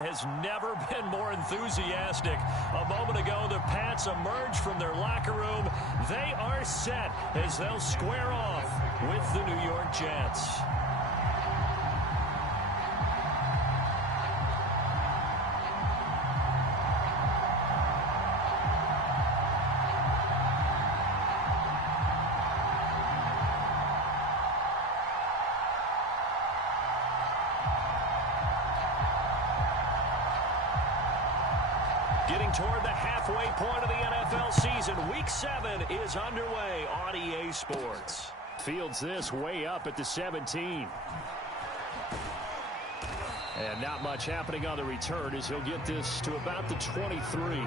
Has never been more enthusiastic. A moment ago, the Pats emerged from their locker room. They are set as they'll square off with the New York Jets. Getting toward the halfway point of the NFL season. Week 7 is underway on EA Sports. Fields this way up at the 17. And not much happening on the return as he'll get this to about the 23.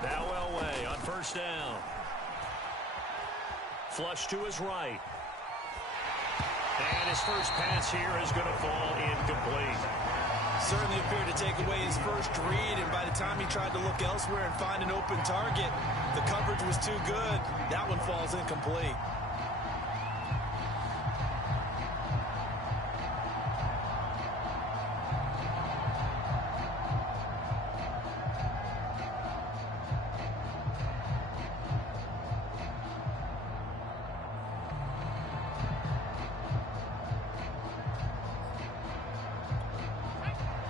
Now Elway on first down. Flush to his right. And his first pass here is going to fall incomplete. Certainly appeared to take away his first read, and by the time he tried to look elsewhere and find an open target, the coverage was too good. That one falls incomplete.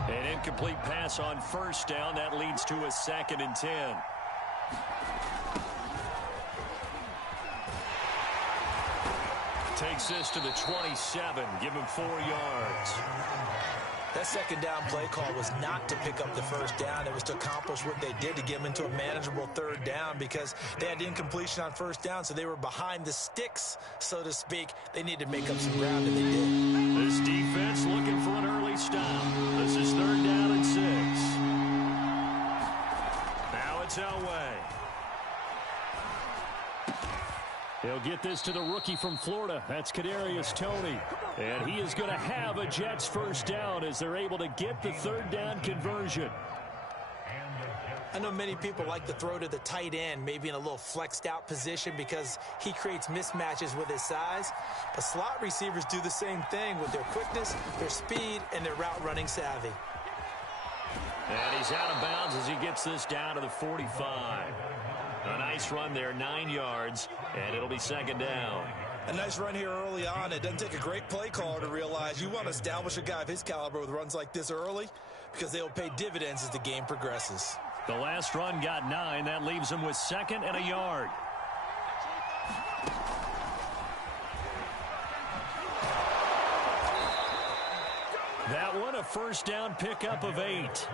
An incomplete pass on first down. That leads to a 2nd and 10. Takes this to the 27. Give him 4 yards. That second down play call was not to pick up the first down. It was to accomplish what they did, to get them into a manageable 3rd down, because they had incompletion on first down, so they were behind the sticks, so to speak. They needed to make up some ground, and they did. This defense looking for an early stop. This is 3rd down and 6. Now it's Elway. He'll get this to the rookie from Florida. That's Kadarius Toney. And he is going to have a Jets first down as they're able to get the 3rd down conversion. I know many people like to throw to the tight end, maybe in a little flexed out position because he creates mismatches with his size. But slot receivers do the same thing with their quickness, their speed, and their route running savvy. And he's out of bounds as he gets this down to the 45. A nice run there, 9 yards, and it'll be 2nd down. A nice run here early on. It doesn't take a great play caller to realize you want to establish a guy of his caliber with runs like this early, because they will pay dividends as the game progresses. The last run got 9. That leaves him with 2nd and a yard. That one, a first down pickup of 8.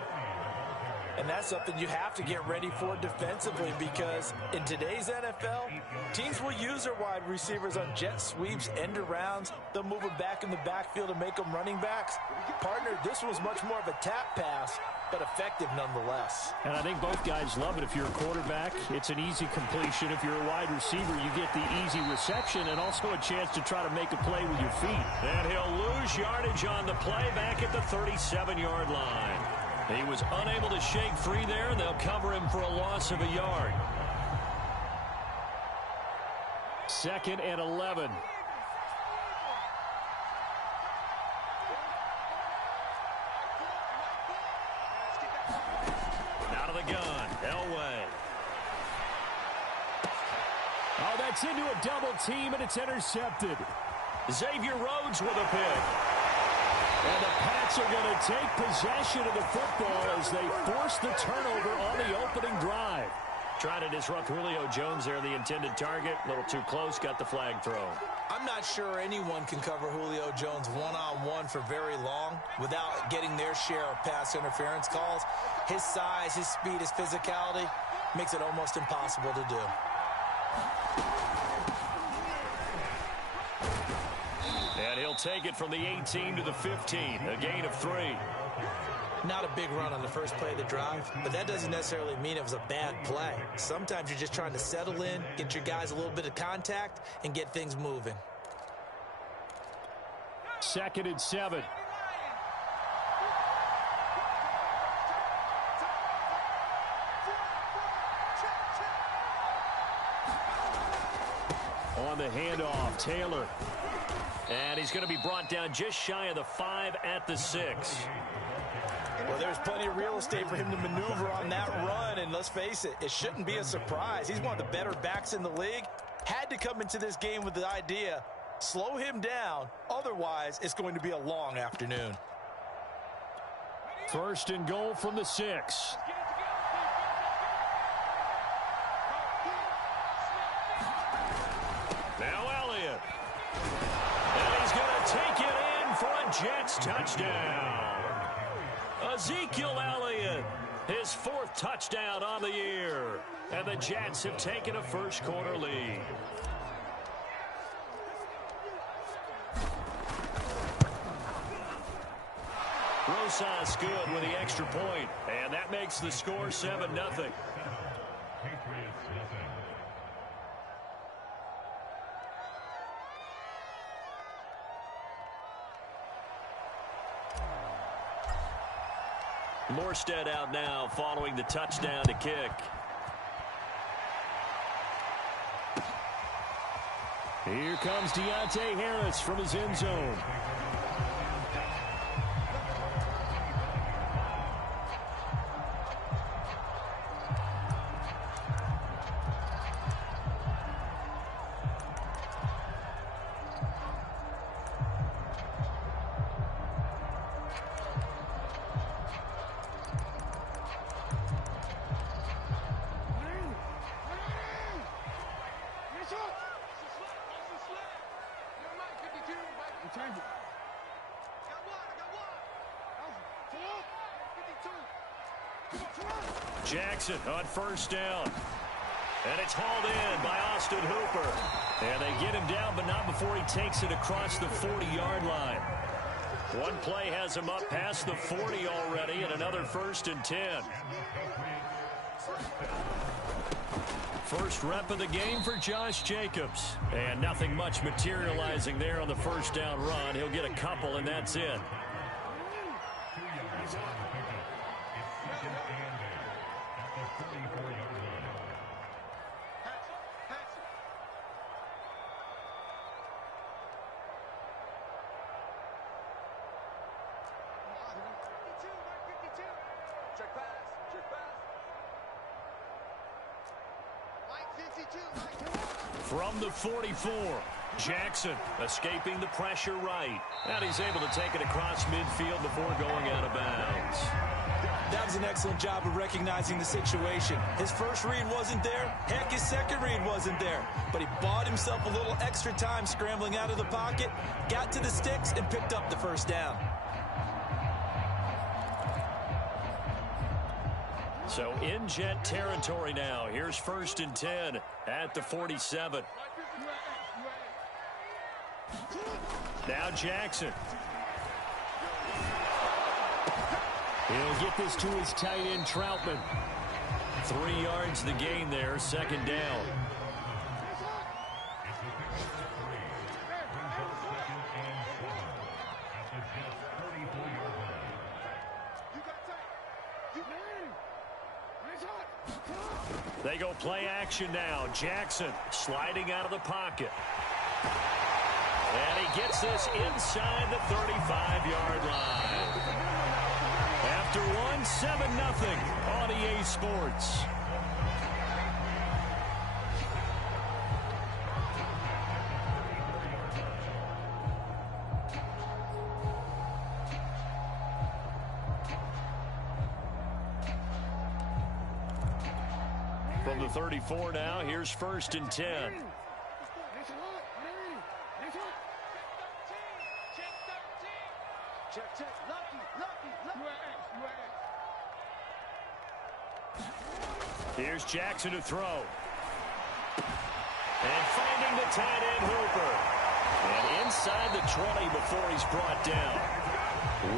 And that's something you have to get ready for defensively, because in today's NFL, teams will use their wide receivers on jet sweeps, end arounds. They'll move them back in the backfield and make them running backs. Partner, this was much more of a tap pass, but effective nonetheless. And I think both guys love it. If you're a quarterback, it's an easy completion. If you're a wide receiver, you get the easy reception and also a chance to try to make a play with your feet. And he'll lose yardage on the play back at the 37-yard line. He was unable to shake free there, and they'll cover him for a loss of a yard. 2nd and 11. Out of the gun, Elway. Oh, that's into a double team, and it's intercepted. Xavier Rhodes with a pick. And the Pats are going to take possession of the football as they force the turnover on the opening drive. Trying to disrupt Julio Jones there, the intended target. A little too close, got the flag thrown. I'm not sure anyone can cover Julio Jones one-on-one for very long without getting their share of pass interference calls. His size, his speed, his physicality makes it almost impossible to do. take it from the 18 to the 15, a gain of 3. Not a big run on the first play of the drive, but that doesn't necessarily mean it was a bad play. Sometimes you're just trying to settle in, get your guys a little bit of contact, and get things moving. 2nd and 7. On the handoff, Taylor. And he's going to be brought down just shy of the 5 at the 6. Well, there's plenty of real estate for him to maneuver on that run, and let's face it, it shouldn't be a surprise. He's one of the better backs in the league. Had to come into this game with the idea, slow him down, otherwise it's going to be a long afternoon. 1st and goal from the 6. Now Elliott. And he's going to take it in for a Jets touchdown. Ezekiel Elliott, his 4th touchdown on the year. And the Jets have taken a first-quarter lead. Rosas good with the extra point, and that makes the score 7-0. Morstead out now following the touchdown to kick. Here comes Deontay Harris from his end zone. Jackson on 1st down. And it's hauled in by Austin Hooper. And they get him down, but not before he takes it across the 40-yard line. One play has him up past the 40 already, and another 1st and 10. First rep of the game for Josh Jacobs. And nothing much materializing there on the 1st down run. He'll get a couple, and that's it. From the 44, Jackson escaping the pressure right. And he's able to take it across midfield before going out of bounds. That was an excellent job of recognizing the situation. His first read wasn't there. Heck, his second read wasn't there. But he bought himself a little extra time scrambling out of the pocket, got to the sticks, and picked up the 1st down. So in Jet territory now. Here's 1st and 10 at the 47. Now Jackson. He'll get this to his tight end, Troutman. 3 yards the gain there, 2nd down. They go play action now. Jackson sliding out of the pocket. And he gets this inside the 35-yard line. After one, 7-0 on EA Sports. From the 34 now, here's 1st and 10. Here's Jackson to throw. And finding the tight end, Hooper. And inside the 20 before he's brought down.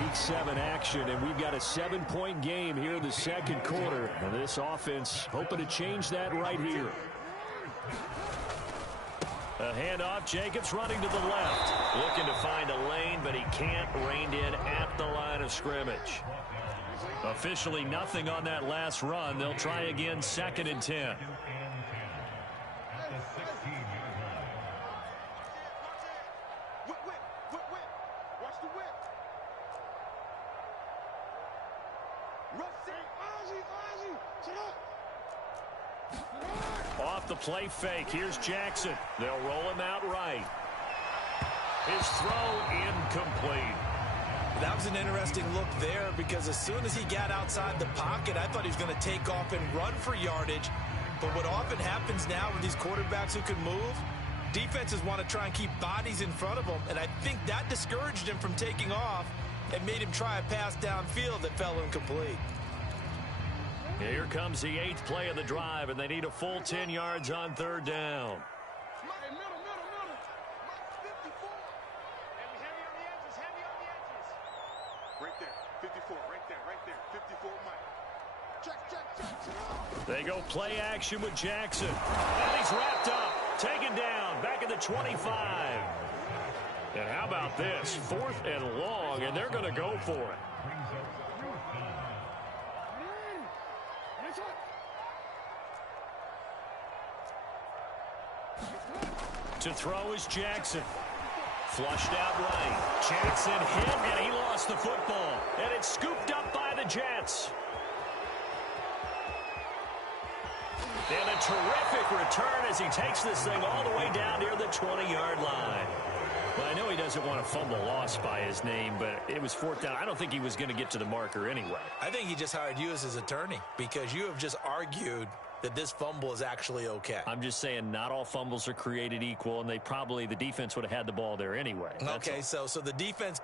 Week 7 action, and we've got a 7-point game here in the second quarter. And this offense hoping to change that right here. A handoff. Jacobs running to the left. Looking to find a lane, but he can't. Reined in at the line of scrimmage. Officially nothing on that last run. They'll try again, 2nd and 10. Off the play fake. Here's Jackson. They'll roll him out right. His throw incomplete. That was an interesting look there because as soon as he got outside the pocket, I thought he was going to take off and run for yardage. But what often happens now with these quarterbacks who can move, defenses want to try and keep bodies in front of them. And I think that discouraged him from taking off and made him try a pass downfield that fell incomplete. Here comes the 8th play of the drive, and they need a full 10 yards on 3rd down. Right there, 54, right there, 54, Mike. Check. They go play action with Jackson. And he's wrapped up, taken down, back at the 25. And how about this? 4th and long, and they're going to go for it. To throw is Jackson. Flushed out right. Jackson hit, and he lost the football. And it's scooped up by the Jets. And a terrific return as he takes this thing all the way down near the 20-yard line. Well, I know he doesn't want a fumble lost by his name, but it was 4th down. I don't think he was going to get to the marker anyway. I think he just hired you as his attorney because you have just argued that this fumble is actually okay. I'm just saying not all fumbles are created equal, and the defense would have had the ball there anyway. Okay, so the defense.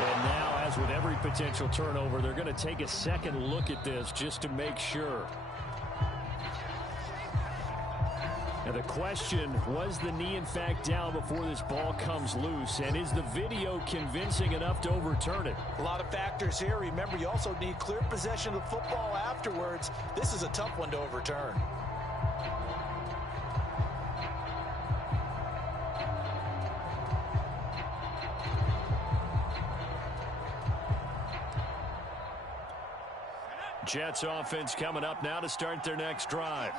And now, as with every potential turnover, they're going to take a second look at this just to make sure. And the question, was the knee in fact down before this ball comes loose? And is the video convincing enough to overturn it? A lot of factors here. Remember, you also need clear possession of the football afterwards. This is a tough one to overturn. Jets offense coming up now to start their next drive.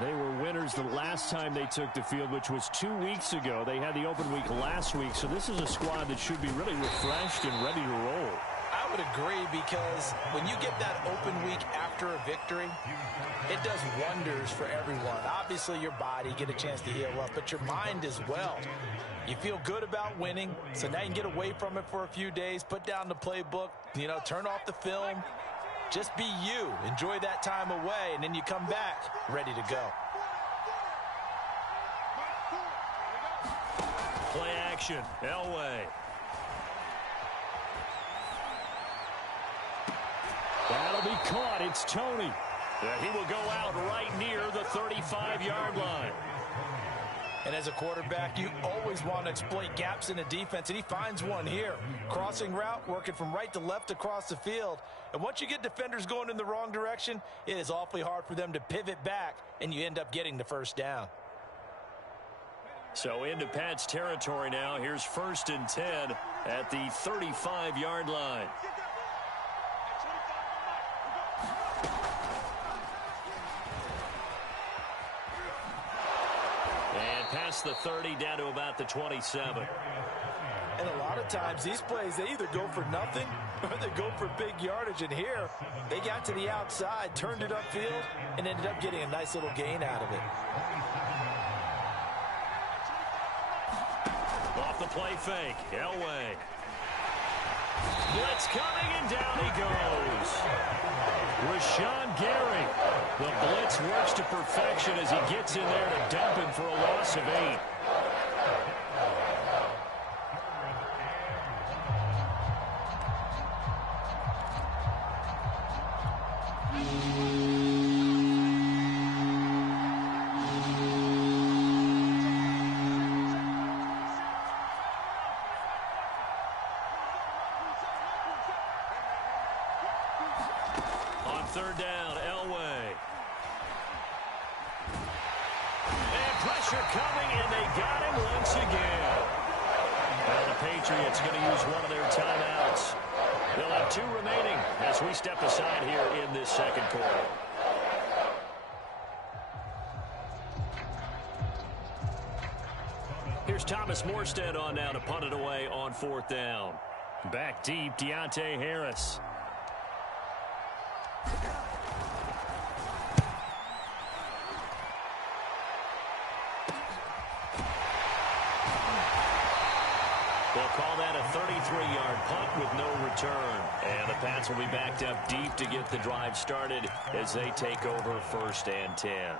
They were winners the last time they took the field, which was 2 weeks ago. They had the open week last week, so this is a squad that should be really refreshed and ready to roll. I would agree because when you get that open week after a victory, it does wonders for everyone. Obviously, your body, get a chance to heal up, but your mind as well. You feel good about winning, so now you can get away from it for a few days, put down the playbook, turn off the film. Just be you. Enjoy that time away, and then you come back ready to go. Play action. Elway. That'll be caught. It's Tony. He will go out right near the 35-yard line. And as a quarterback, you always want to exploit gaps in the defense, and he finds one here. Crossing route, working from right to left across the field. And once you get defenders going in the wrong direction, it is awfully hard for them to pivot back, and you end up getting the first down. So into Pat's territory now. Here's 1st and 10 at the 35-yard line. Past the 30 down to about the 27. And a lot of times these plays, they either go for nothing or they go for big yardage. And here, they got to the outside, turned it upfield, and ended up getting a nice little gain out of it. Off the play fake. Elway. Blitz coming, and down he goes. Rashawn Gary. The blitz works to perfection as he gets in there to dump him for a loss of 8. On third down, Elway. And pressure coming, and they got him once again. Well, the Patriots going to use one of their timeouts. They'll have 2 remaining as we step aside here in this second quarter. Here's Thomas Morstead on now to punt it away on 4th down. Back deep, Deontay Harris. They'll call that a 33-yard punt with no return. And the Pats will be backed up deep to get the drive started as they take over 1st and 10.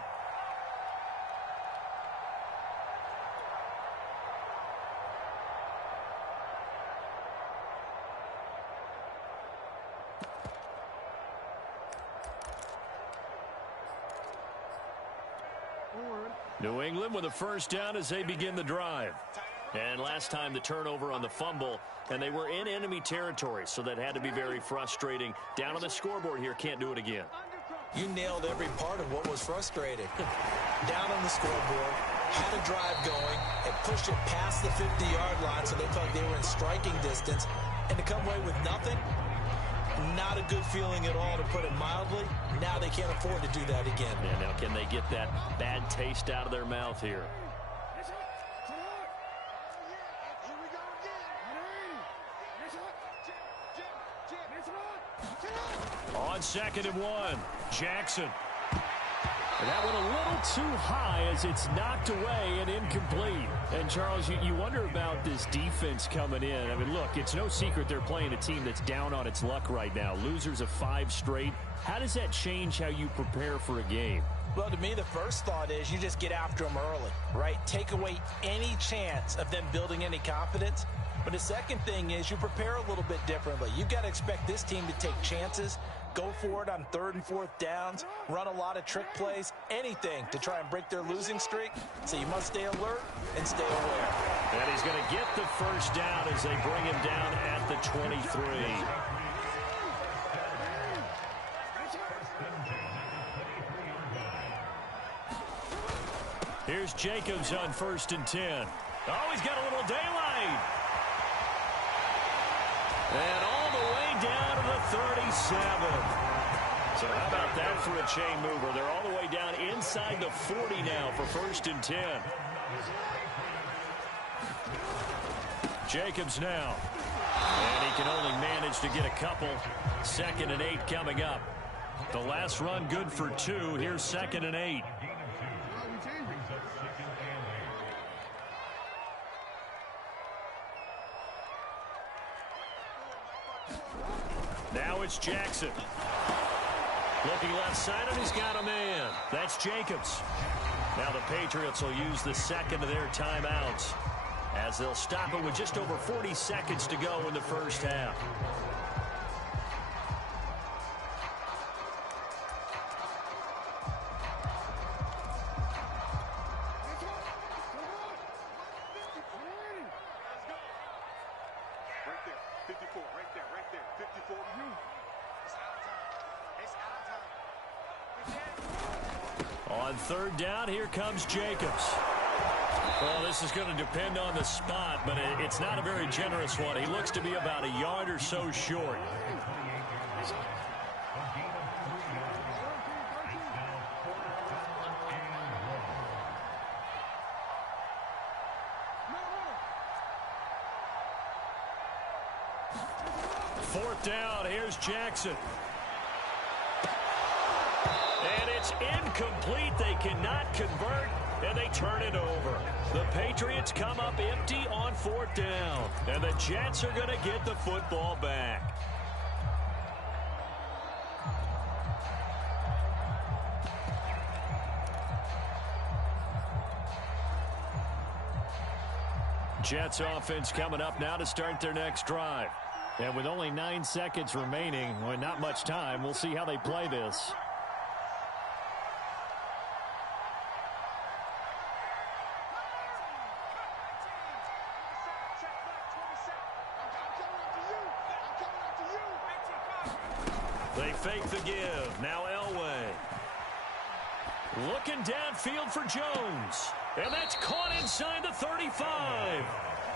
New England with a 1st down as they begin the drive. And last time the turnover on the fumble, and they were in enemy territory, so that had to be very frustrating. Down on the scoreboard here, can't do it again. You nailed every part of what was frustrating. Down on the scoreboard, had a drive going, and pushed it past the 50-yard line so they felt they were in striking distance, and to come away with nothing, not a good feeling at all, to put it mildly. Now they can't afford to do that again. Yeah, now can they get that bad taste out of their mouth here? On 2nd and 1, Jackson. And that went a little too high as it's knocked away and incomplete. And, Charles, you wonder about this defense coming in. I mean, look, it's no secret they're playing a team that's down on its luck right now. Losers of 5 straight. How does that change how you prepare for a game? Well, to me, the first thought is you just get after them early, right? Take away any chance of them building any confidence. But the second thing is you prepare a little bit differently. You've got to expect this team to take chances, go for it on 3rd and 4th downs, run a lot of trick plays, anything to try and break their losing streak. So you must stay alert and stay aware. And he's going to get the 1st down as they bring him down at the 23. Here's Jacobs on 1st and 10. Oh, he's got a little daylight. And all the way down to the 37. So how about that for a chain mover? They're all the way down inside the 40 now for 1st and 10. Jacobs now. And he can only manage to get a couple. 2nd and 8 coming up. The last run good for 2. Here's 2nd and 8. Now it's Jackson. Looking left side, and he's got a man. That's Jacobs. Now the Patriots will use the 2nd of their timeouts as they'll stop it with just over 40 seconds to go in the 1st half. On 3rd down, here comes Jacobs. Well, this is going to depend on the spot, but it's not a very generous one. He looks to be about a yard or so short. Fourth down, here's Jackson. And it's incomplete. They cannot convert, and they turn it over. The Patriots come up empty on 4th down, and the Jets are going to get the football back. Jets offense coming up now to start their next drive. And with only 9 seconds remaining, well, not much time, we'll see how they play this. They fake the give. Now Elway. Looking downfield for Jones. And that's caught inside the 35.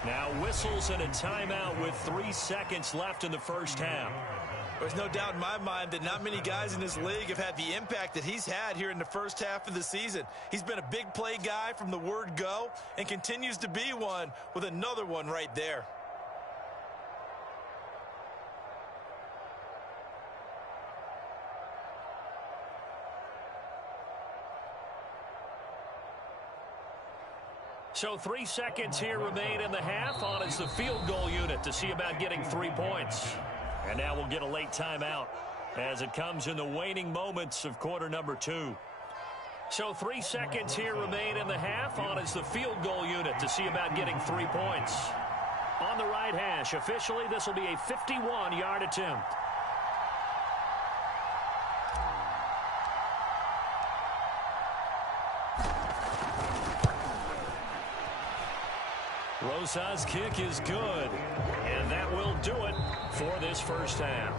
Now whistles and a timeout with 3 seconds left in the first half. There's no doubt in my mind that not many guys in this league have had the impact that he's had here in the first half of the season. He's been a big play guy from the word go and continues to be one with another one right there. So 3 seconds here remain in the half. On is the field goal unit to see about getting 3 points. And now we'll get a late timeout as it comes in the waning moments of quarter number 2. So 3 seconds here remain in the half. On is the field goal unit to see about getting 3 points. On the right hash, officially this will be a 51-yard attempt. Rosa's kick is good, and that will do it for this first half.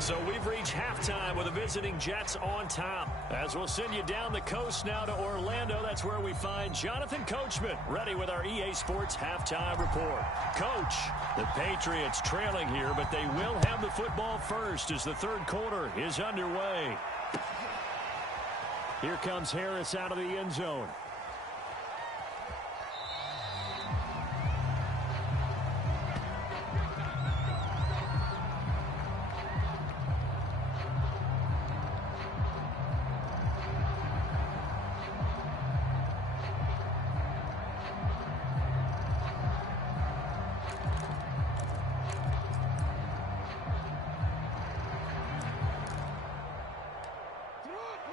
So we've reached halftime with the visiting Jets on top. As we'll send you down the coast now to Orlando, that's where we find Jonathan Coachman ready with our EA Sports halftime report. Coach, the Patriots trailing here, but they will have the football first as the third quarter is underway. Here comes Harris out of the end zone.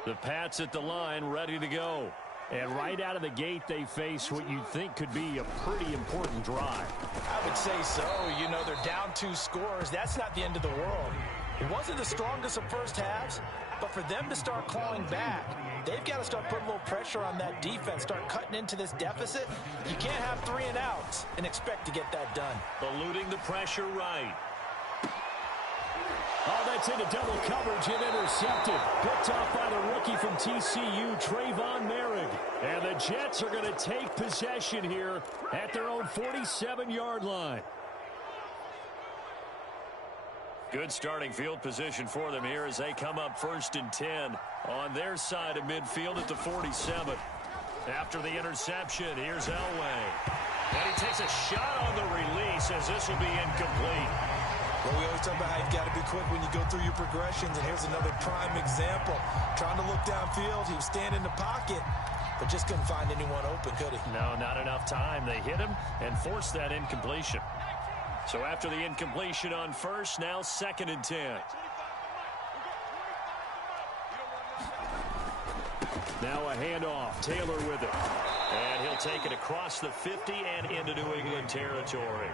The Pats at the line, ready to go. And right out of the gate, they face what you think could be a pretty important drive. I would say so. You know, they're down 2 scores. That's not the end of the world. It wasn't the strongest of first halves, but for them to start clawing back, they've got to start putting a little pressure on that defense, start cutting into this deficit. You can't have 3 and outs and expect to get that done. Eluding the pressure right. Oh, that's into double coverage and intercepted. Picked off by the rookie from TCU, Trayvon Merrick. And the Jets are going to take possession here at their own 47-yard line. Good starting field position for them here as they come up 1st and 10 on their side of midfield at the 47. After the interception, here's Elway. And he takes a shot on the release as this will be incomplete. Well, we always talk about how you've got to be quick when you go through your progressions, and here's another prime example. Trying to look downfield, he was standing in the pocket, but just couldn't find anyone open, could he? No, not enough time. They hit him and forced that incompletion. So after the incompletion on first, now 2nd and 10. Now a handoff. Taylor with it. And he'll take it across the 50 and into New England territory.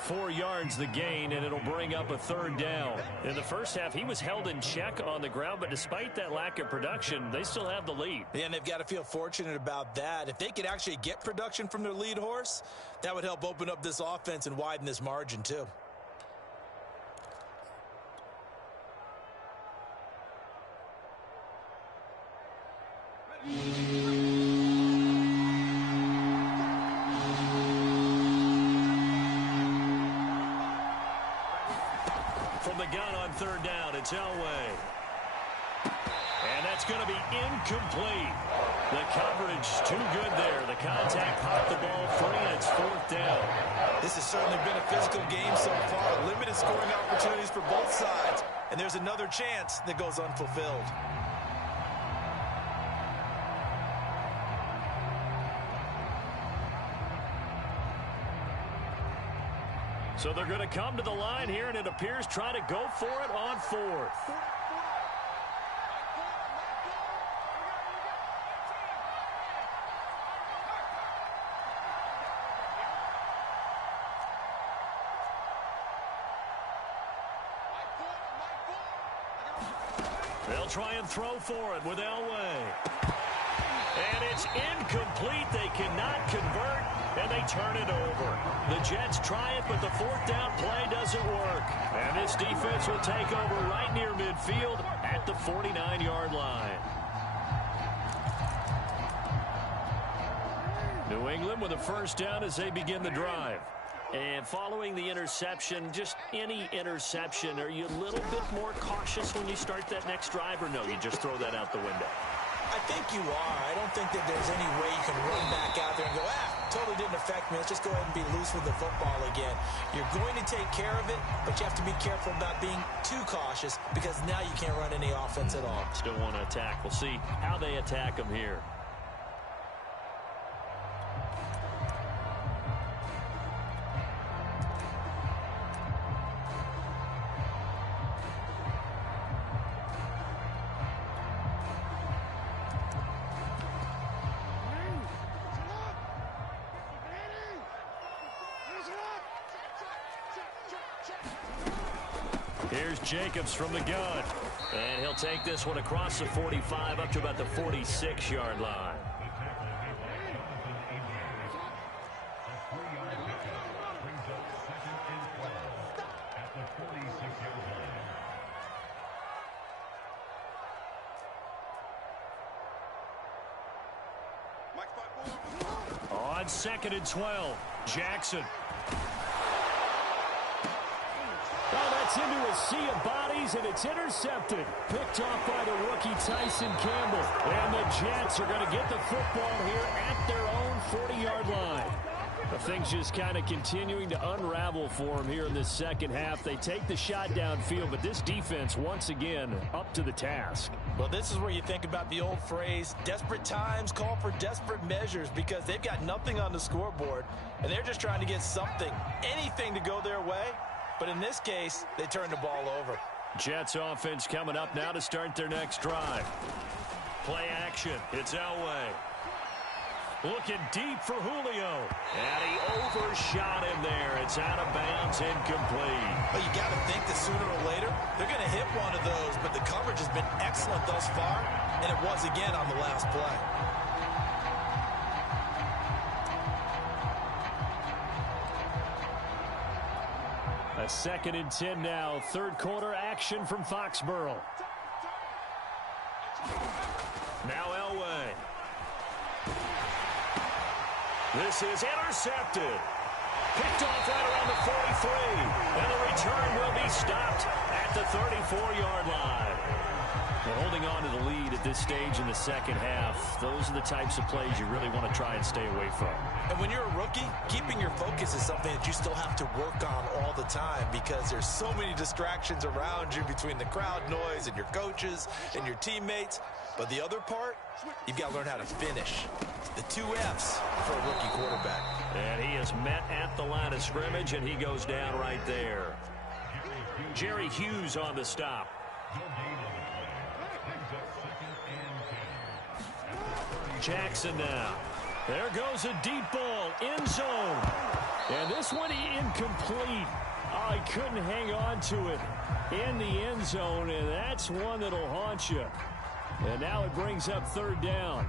4 yards the gain, and it'll bring up a 3rd down. In the first half, he was held in check on the ground, but despite that lack of production, they still have the lead. Yeah, and they've got to feel fortunate about that. If they could actually get production from their lead horse, that would help open up this offense and widen this margin, too. From the gun on 3rd down, it's Elway. And that's going to be incomplete. The coverage too good there. The contact popped the ball free, and it's 4th down. This has certainly been a physical game so far. Limited scoring opportunities for both sides. And there's another chance that goes unfulfilled. So they're going to come to the line here, and it appears try to go for it on 4th. They'll try and throw for it with Elway. And it's incomplete. They cannot convert, and they turn it over. The Jets try it, but the fourth down play doesn't work. And this defense will take over right near midfield at the 49-yard line. New England with a first down as they begin the drive. And following the interception, just any interception, are you a little bit more cautious when you start that next drive, or no, you just throw that out the window? I think you are. I don't think that there's any way you can run back out there and go, totally didn't affect me. Let's just go ahead and be loose with the football again. You're going to take care of it, but you have to be careful about being too cautious because now you can't run any offense at all. Still want to attack. We'll see how they attack them here. Here's Jacobs from the gun. And he'll take this one across the 45 up to about the 46-yard line. On 2nd and 12, Jackson. That's into a sea of bodies, and it's intercepted. Picked off by the rookie Tyson Campbell. And the Jets are going to get the football here at their own 40-yard line. The thing's just kind of continuing to unravel for them here in this second half. They take the shot downfield, but this defense, once again, up to the task. Well, this is where you think about the old phrase, desperate times call for desperate measures, because they've got nothing on the scoreboard, and they're just trying to get something, anything to go their way. But in this case, they turn the ball over. Jets offense coming up now to start their next drive. Play action. It's Elway. Looking deep for Julio. And he overshot him there. It's out of bounds, incomplete. Well, you got to think that sooner or later, they're going to hit one of those. But the coverage has been excellent thus far, and it was again on the last play. A 2nd and 10 now. Third quarter action from Foxborough. Now Elway. This is intercepted. Picked off right around the 43. And the return will be stopped at the 34-yard line. Well, holding on to the lead at this stage in the second half, those are the types of plays you really want to try and stay away from. And when you're a rookie, keeping your focus is something that you still have to work on all the time, because there's so many distractions around you between the crowd noise and your coaches and your teammates. But the other part, you've got to learn how to finish. The 2 F's for a rookie quarterback. And he is met at the line of scrimmage, and he goes down right there. Jerry Hughes on the stop. Jackson now. There goes a deep ball, end zone. And this one incomplete. Oh, he couldn't hang on to it in the end zone, and that's one that'll haunt you. And now it brings up 3rd down.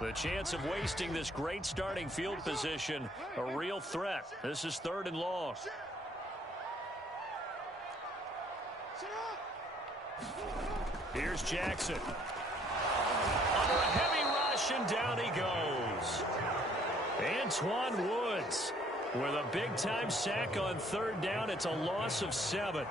The chance of wasting this great starting field position, a real threat. This is 3rd and long. Here's Jackson. Under a heavy rush, and down he goes. Antoine Woods with a big-time sack on 3rd down. It's a loss of 7.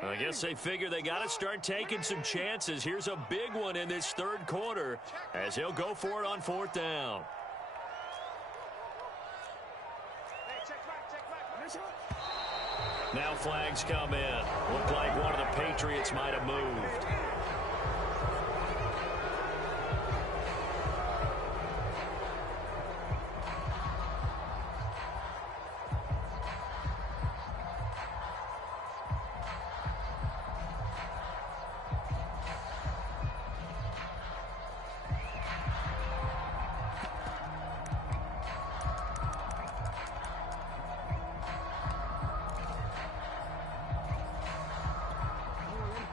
I guess they figure they got to start taking some chances. Here's a big one in this 3rd quarter as he'll go for it on 4th down. Now flags come in. Looked like one of the Patriots might have moved.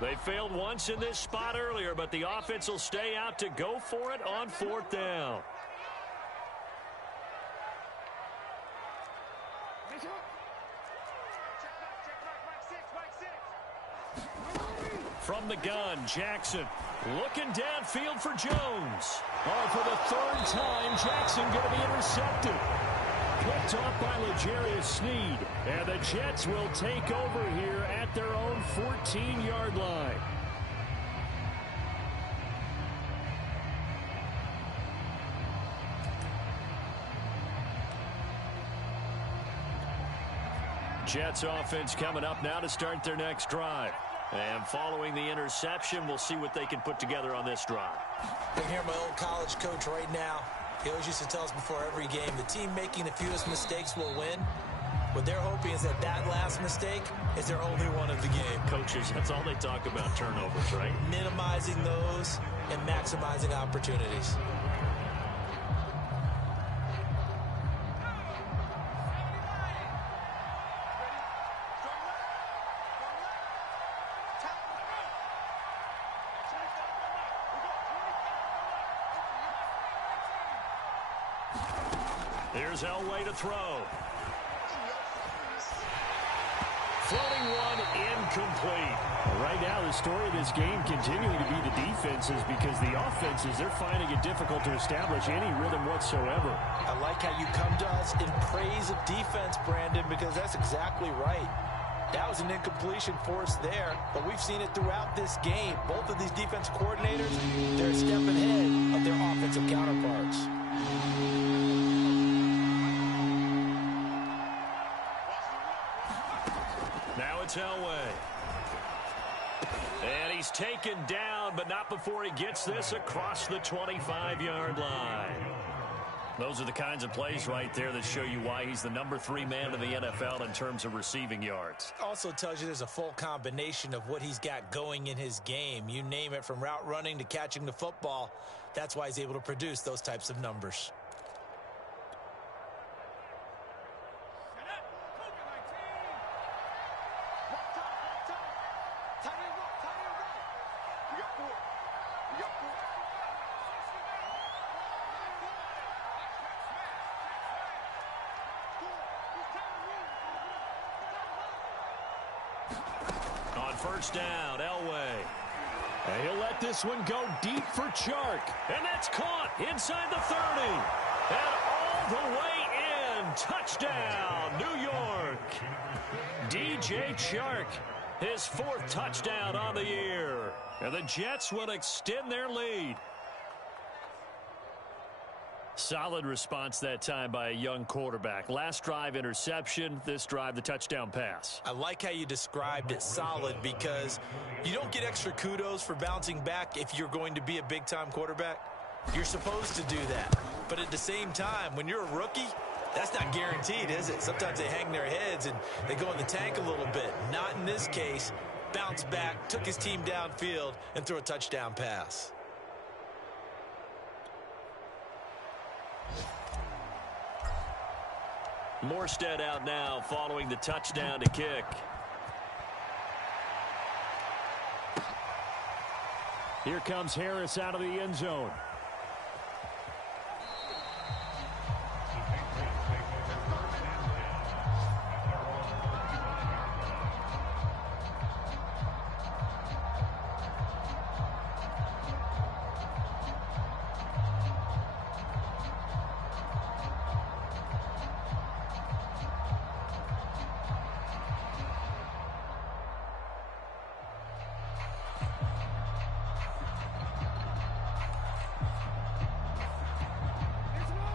They failed once in this spot earlier, but the offense will stay out to go for it on 4th down. From the gun, Jackson looking downfield for Jones. Oh, for the 3rd time, Jackson going to be intercepted. Picked off by L'Jarius Sneed. And the Jets will take over here at their own 14-yard line. Jets offense coming up now to start their next drive. And following the interception, we'll see what they can put together on this drive. I can hear my old college coach right now. He always used to tell us before every game, the team making the fewest mistakes will win. What they're hoping is that that last mistake is their only one of the game. Coaches, that's all they talk about, turnovers, right? Minimizing those and maximizing opportunities. Here's Elway to throw. Floating one, incomplete. Right now, the story of this game continuing to be the defenses, because the offenses, they're finding it difficult to establish any rhythm whatsoever. I like how you come to us in praise of defense, Brandon, because that's exactly right. That was an incompletion force there, but we've seen it throughout this game. Both of these defense coordinators, they're a step ahead of their offensive counterparts. Now it's Elway. And he's taken down, but not before he gets this across the 25-yard line. Those are the kinds of plays right there that show you why he's the number 3 man in the NFL in terms of receiving yards. Also tells you there's a full combination of what he's got going in his game. You name it, from route running to catching the football. That's why he's able to produce those types of numbers. First down, Elway. And he'll let this one go deep for Chark. And that's caught inside the 30. And all the way in. Touchdown, New York. DJ Chark, his 4th touchdown on the year. And the Jets will extend their lead. Solid response that time by a young quarterback. Last drive, interception. This drive, the touchdown pass. I like how you described it solid, because you don't get extra kudos for bouncing back if you're going to be a big-time quarterback. You're supposed to do that. But at the same time, when you're a rookie, that's not guaranteed, is it? Sometimes they hang their heads and they go in the tank a little bit. Not in this case. Bounced back, took his team downfield, and threw a touchdown pass. Morstead out now following the touchdown to kick. Here comes Harris out of the end zone.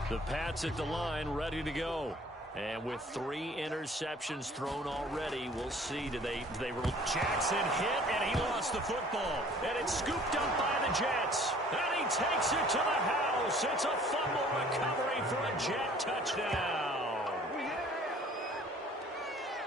The Pats at the line, ready to go. And with 3 interceptions thrown already, we'll see. Do they Jackson hit, and he lost the football. And it's scooped up by the Jets. And he takes it to the house. It's a fumble recovery for a Jet touchdown.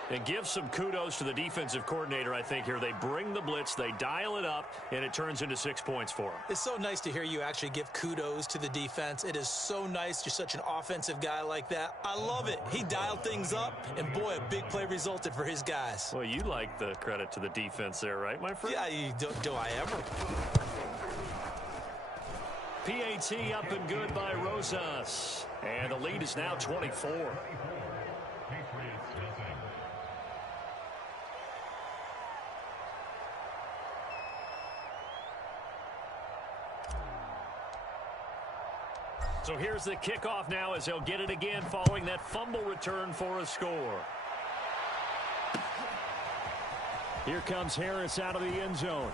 And give some kudos to the defensive coordinator, I think, here. They bring the blitz, they dial it up, and it turns into 6 points for them. It's so nice to hear you actually give kudos to the defense. It is so nice. You're such an offensive guy like that. I love it. He dialed things up, and boy, a big play resulted for his guys. Well, you like the credit to the defense there, right, my friend? Yeah, do I ever? PAT up and good by Rosas. And the lead is now 24. So here's the kickoff now as they'll get it again following that fumble return for a score. Here comes Harris out of the end zone.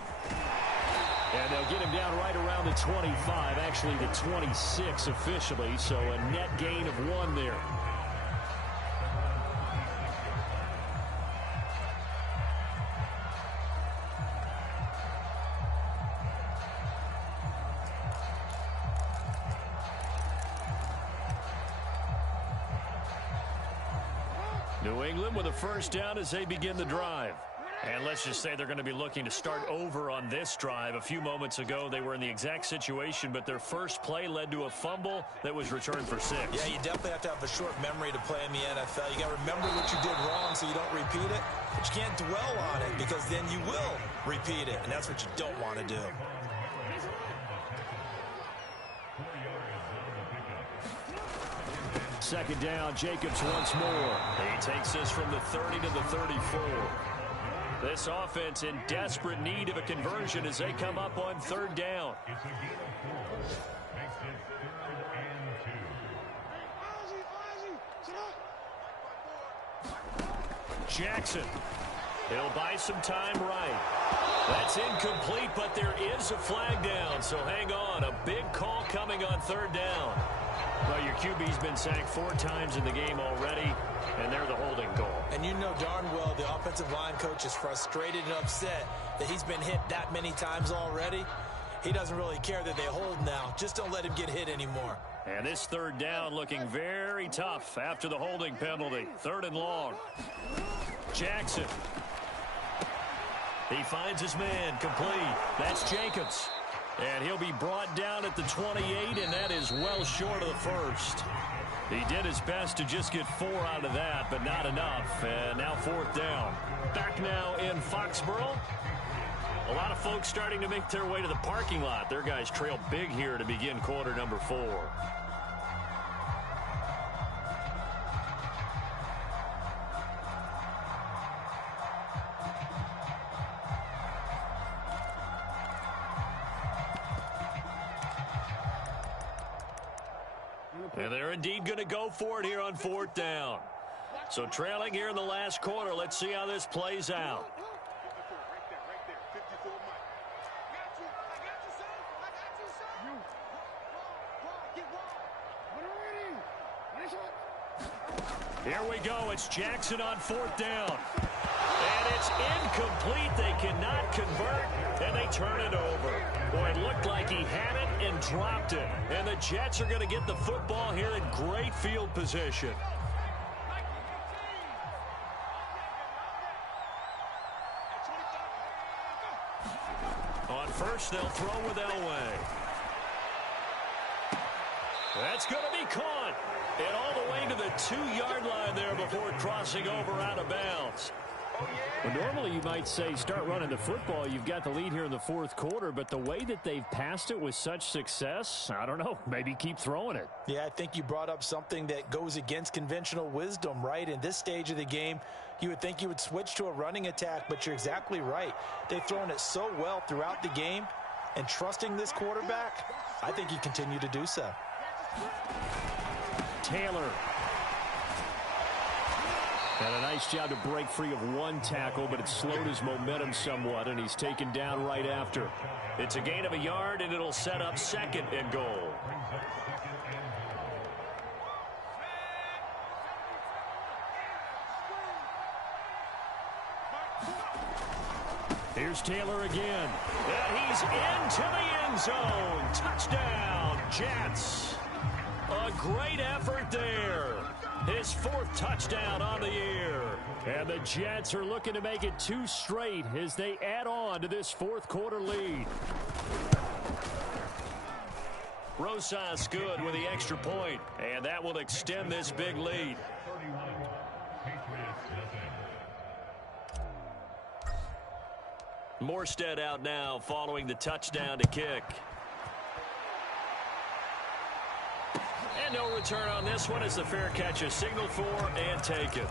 And they'll get him down right around the 25, actually the 26 officially, so a net gain of 1 there. New England with a first down as they begin the drive. And let's just say they're going to be looking to start over on this drive. A few moments ago, they were in the exact situation, but their first play led to a fumble that was returned for 6. Yeah, you definitely have to have a short memory to play in the NFL. You got to remember what you did wrong so you don't repeat it, but you can't dwell on it because then you will repeat it, and that's what you don't want to do. Second down, Jacobs once more. He takes this from the 30 to the 34. This offense in desperate need of a conversion as they come up on 3rd down. Jackson. He'll buy some time right. That's incomplete, but there is a flag down, so hang on. A big call coming on 3rd down. Well, your QB's been sacked 4 times in the game already, and they're the holding call. And you know darn well the offensive line coach is frustrated and upset that he's been hit that many times already. He doesn't really care that they hold now. Just don't let him get hit anymore. And this 3rd down looking very tough after the holding penalty. 3rd and long. Jackson. He finds his man complete. That's Jacobs. And he'll be brought down at the 28, and that is well short of the first. He did his best to just get 4 out of that, but not enough. And now 4th down. Back now in Foxborough. A lot of folks starting to make their way to the parking lot. Their guys trail big here to begin quarter number 4. And they're indeed going to go for it here on 4th down. So trailing here in the last quarter. Let's see how this plays out. Here we go. It's Jackson on 4th down. And it's incomplete. They cannot convert, and they turn it over. Boy, it looked like he had it and dropped it. And the Jets are going to get the football here in great field position. On first, they'll throw with Elway. That's going to be caught. And all the way to the 2-yard line there before crossing over out of bounds. Well, normally you might say start running the football. You've got the lead here in the 4th quarter, but the way that they've passed it with such success, I don't know, maybe keep throwing it. Yeah, I think you brought up something that goes against conventional wisdom, right? In this stage of the game, you would think you would switch to a running attack, but you're exactly right. They've thrown it so well throughout the game, and trusting this quarterback, I think you continue to do so. Taylor. And a nice job to break free of 1 tackle, but it slowed his momentum somewhat, and he's taken down right after. It's a gain of 1 yard, and it'll set up 2nd and goal. Here's Taylor again. And he's into the end zone. Touchdown, Jets. A great effort there. His 4th touchdown on the year. And the Jets are looking to make it 2 straight as they add on to this 4th quarter lead. Rosas good with the extra point, and that will extend this big lead. Morstead out now following the touchdown to kick. And no return on this one as the fair catch is signaled for and taken.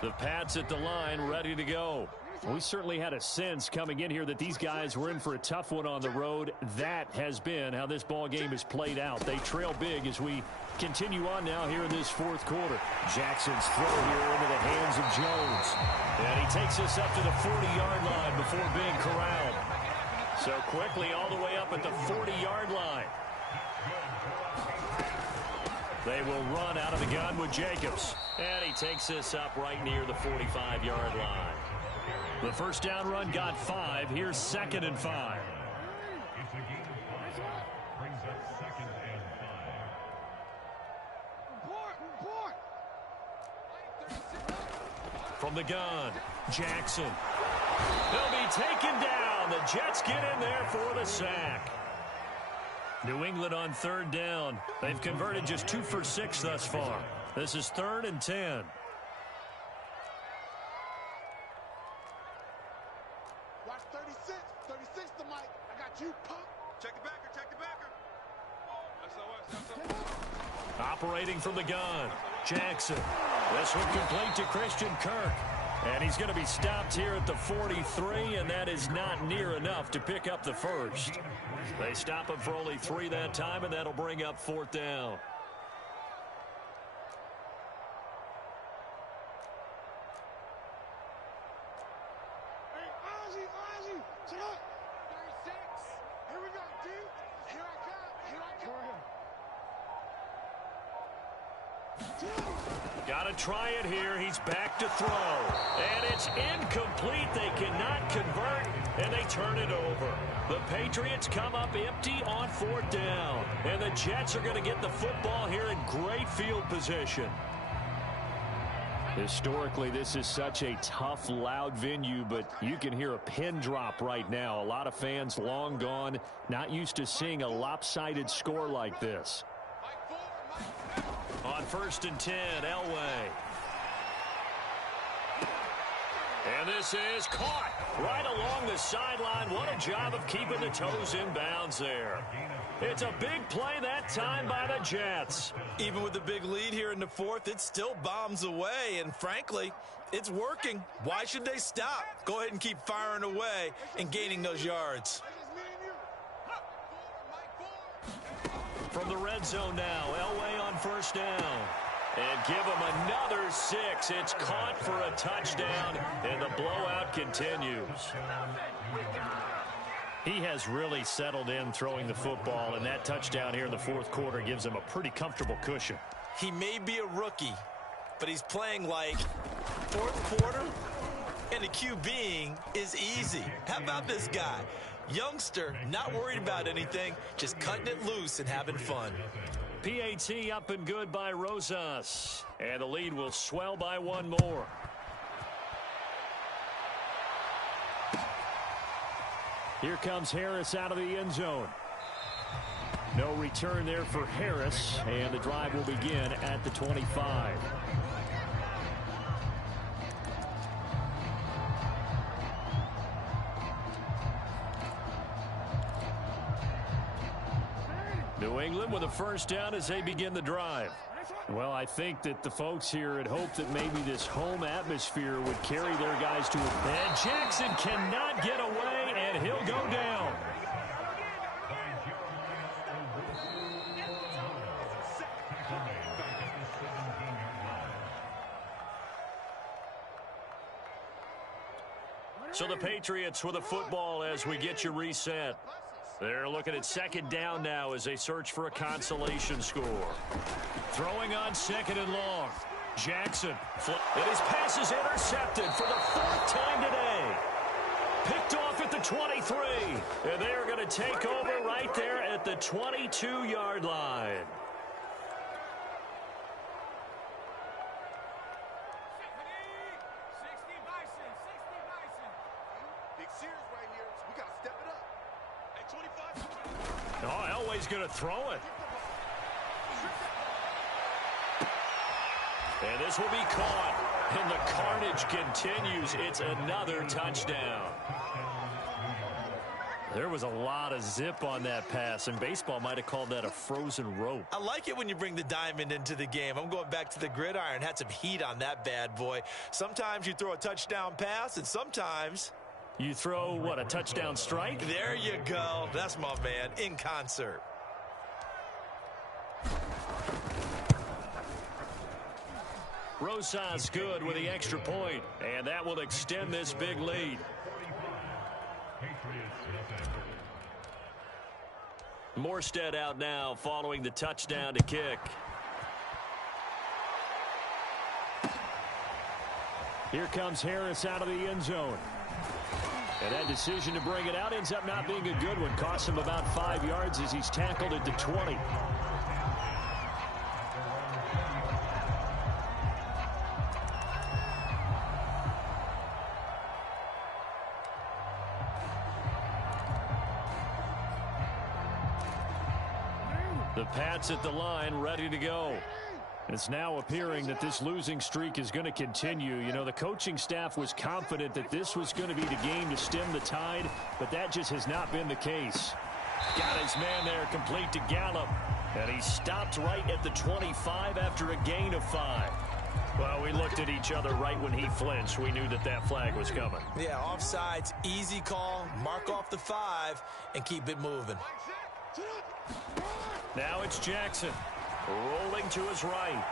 The Pats at the line ready to go. We certainly had a sense coming in here that these guys were in for a tough one on the road. That has been how this ball game has played out. They trail big as we continue on now here in this 4th quarter. Jackson's throw here into the hands of Jones. And he takes us up to the 40-yard line before being corralled. So quickly all the way up at the 40-yard line. They will run out of the gun with Jacobs. And he takes this up right near the 45-yard line. The first down run got 5. Here's 2nd and 5. From the gun, Jackson. They'll be taken down. The Jets get in there for the sack. New England on 3rd down. They've converted just 2 for 6 thus far. This is 3rd and 10. Watch 36. 36 the mic. I got you, punk. Check the backer. Check the backer. SOS. Operating from the gun, Jackson. This one complete to Christian Kirk. And he's going to be stopped here at the 43, and that is not near enough to pick up the first. They stop him for only 3 that time, and that'll bring up 4th down. Hey, Ozzy, check out. 36. Here we go, D. Here I come. Here I come. Got to try it here. He's back to throw. And it's incomplete. They cannot convert, and they turn it over. The Patriots come up empty on 4th down. And the Jets are going to get the football here in great field position. Historically, this is such a tough, loud venue, but you can hear a pin drop right now. A lot of fans long gone, not used to seeing a lopsided score like this. On 1st and 10, Elway. And this is caught right along the sideline. What a job of keeping the toes in bounds there. It's a big play that time by the Jets. Even with the big lead here in the 4th, it still bombs away, and frankly, it's working. Why should they stop? Go ahead and keep firing away and gaining those yards. From the red zone now, Elway on 1st down. And give him another 6. It's caught for a touchdown, and the blowout continues. He has really settled in throwing the football, and that touchdown here in the 4th quarter gives him a pretty comfortable cushion. He may be a rookie, but he's playing like 4th quarter, and the QBing is easy. How about this guy? Youngster, not worried about anything, just cutting it loose and having fun. PAT up and good by Rosas. And the lead will swell by 1 more. Here comes Harris out of the end zone. No return there for Harris, and the drive will begin at the 25. New England with a first down as they begin the drive. Well, I think that the folks here had hoped that maybe this home atmosphere would carry their guys to it. And Jackson cannot get away, and he'll go down. So the Patriots with a football as we get you reset. They're looking at second down now as they search for a consolation score. Throwing on second and long. Jackson. And his pass is intercepted for the 4th time today. Picked off at the 23. And they are going to take over right there at the 22-yard line. Oh, Elway's going to throw it. And this will be caught. And the carnage continues. It's another touchdown. There was a lot of zip on that pass, and baseball might have called that a frozen rope. I like it when you bring the diamond into the game. I'm going back to the gridiron. Had some heat on that bad boy. Sometimes you throw a touchdown pass, and sometimes you throw, what, a touchdown strike? There you go. That's my man, in concert. Rosas good with the extra point, and that will extend this big lead. Morstead out now following the touchdown to kick. Here comes Harris out of the end zone. And that decision to bring it out ends up not being a good one. Costs him about 5 yards as he's tackled at the 20. The Pats at the line, ready to go. It's now appearing that this losing streak is going to continue. You know, the coaching staff was confident that this was going to be the game to stem the tide, but that just has not been the case. Got his man there, complete to Gallup. And he stopped right at the 25 after a gain of 5. Well, we looked at each other right when he flinched. We knew that that flag was coming. Yeah, offsides, easy call, mark off the 5, and keep it moving. Now it's Jackson, rolling to his right.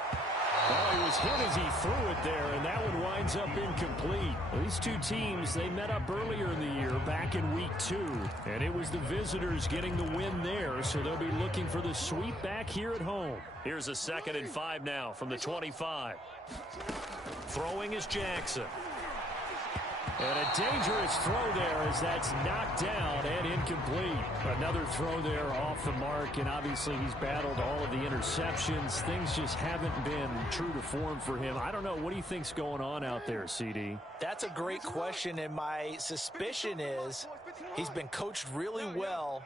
Well, he was hit as he threw it there, and that one winds up incomplete. These two teams, they met up earlier in the year, back in week 2, and it was the visitors getting the win there, so they'll be looking for the sweep back here at home. Here's a 2nd and 5 now from the 25. Throwing is Jackson. And a dangerous throw there as that's knocked down and incomplete. Another throw there off the mark, and obviously he's battled all of the interceptions. Things just haven't been true to form for him. I don't know. What do you think's going on out there, CD? That's a great question, and my suspicion is he's been coached really well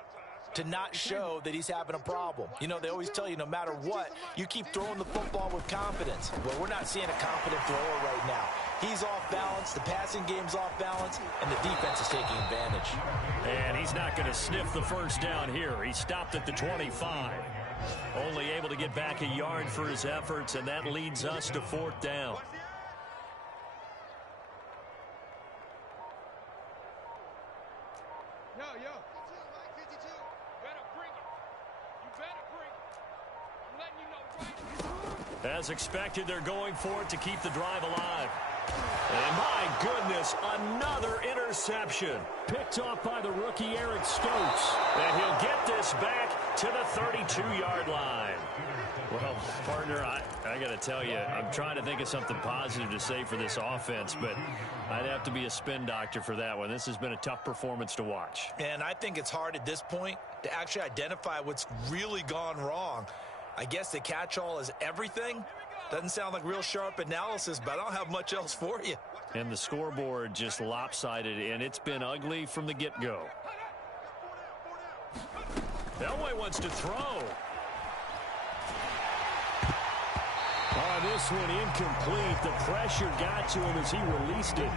to not show that he's having a problem. You know, they always tell you no matter what, you keep throwing the football with confidence. Well, we're not seeing a confident thrower right now. He's off balance, the passing game's off balance, and the defense is taking advantage. And he's not going to sniff the first down here. He stopped at the 25. Only able to get back a yard for his efforts, and that leads us to 4th down. Yo. Better bring it. You better bring it. I'm letting you know right. As expected, they're going for it to keep the drive alive. And my goodness, another interception. Picked off by the rookie Eric Stokes. And he'll get this back to the 32-yard line. Well, partner, I got to tell you, I'm trying to think of something positive to say for this offense, but I'd have to be a spin doctor for that one. This has been a tough performance to watch. And I think it's hard at this point to actually identify what's really gone wrong. I guess the catch-all is everything. Doesn't sound like real sharp analysis, but I don't have much else for you. And the scoreboard just lopsided, and it's been ugly from the get-go. Elway wants to throw. Oh, this one incomplete. The pressure got to him as he released it.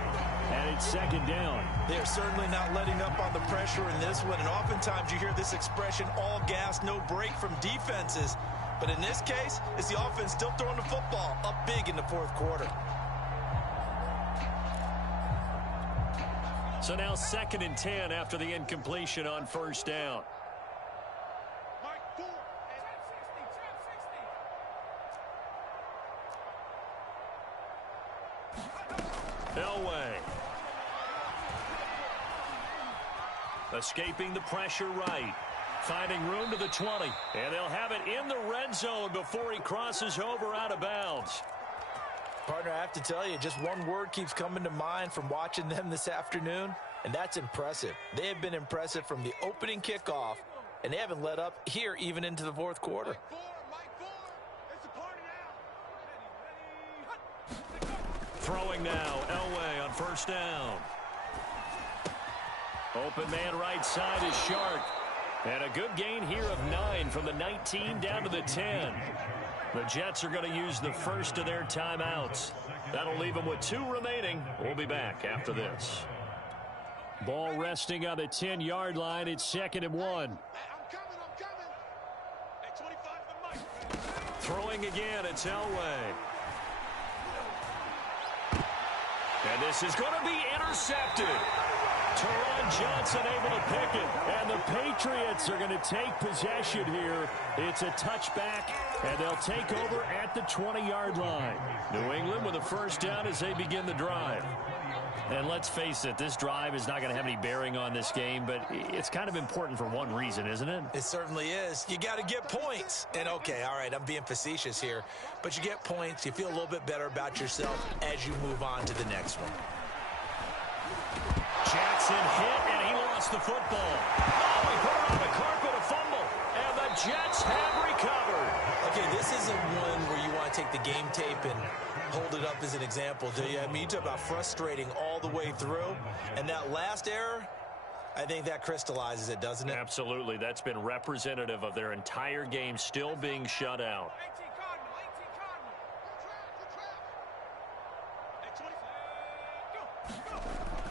And it's 2nd down. They're certainly not letting up on the pressure in this one. And oftentimes you hear this expression, all gas, no break from defenses. But in this case, it's the offense still throwing the football up big in the 4th quarter. So now 2nd and 10 after the incompletion on 1st down. Elway. Escaping the pressure right. Finding room to the 20. And they'll have it in the red zone before he crosses over out of bounds. Partner, I have to tell you, just one word keeps coming to mind from watching them this afternoon, and that's impressive. They have been impressive from the opening kickoff, and they haven't let up here even into the fourth quarter. Throwing now, Elway on first down. Open man right side is Shark. And a good gain here of 9 from the 19 down to the 10. The Jets are going to use the first of their timeouts. That'll leave them with 2 remaining. We'll be back after this. Ball resting on the 10-yard line. It's 2nd and 1. I'm coming. Hey, 25 to Mike. Throwing again, it's Elway. And this is going to be intercepted. Teron Johnson able to pick it. And the Patriots are going to take possession here. It's a touchback, and they'll take over at the 20-yard line. New England with a first down as they begin the drive. And let's face it, this drive is not going to have any bearing on this game, but it's kind of important for one reason, isn't it? It certainly is. You got to get points. And, okay, all right, I'm being facetious here, but you get points. You feel a little bit better about yourself as you move on to the next one. Jackson hit, and he lost the football. Oh, he put it on the carpet, a fumble, and the Jets have recovered. Okay, this isn't one where you want to take the game tape and hold it up as an example, do you? I mean, you talk about frustrating all the way through, and that last error, I think that crystallizes it, doesn't it? Absolutely. That's been representative of their entire game still being shut out.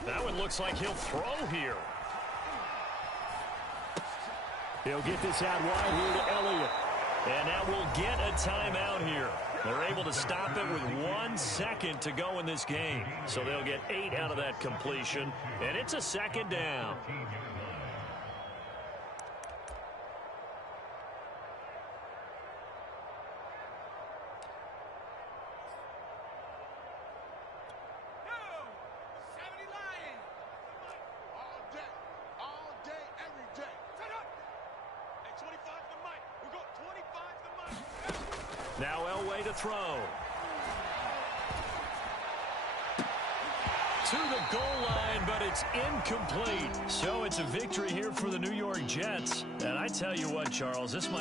That one looks like he'll throw here. He'll get this out wide here to Elliott. And now we'll get a timeout here. They're able to stop it with 1 second to go in this game. So they'll get 8 out of that completion. And it's a 2nd down. Now Elway to throw. To the goal line, but it's incomplete. So it's a victory here for the New York Jets. And I tell you what, Charles, this might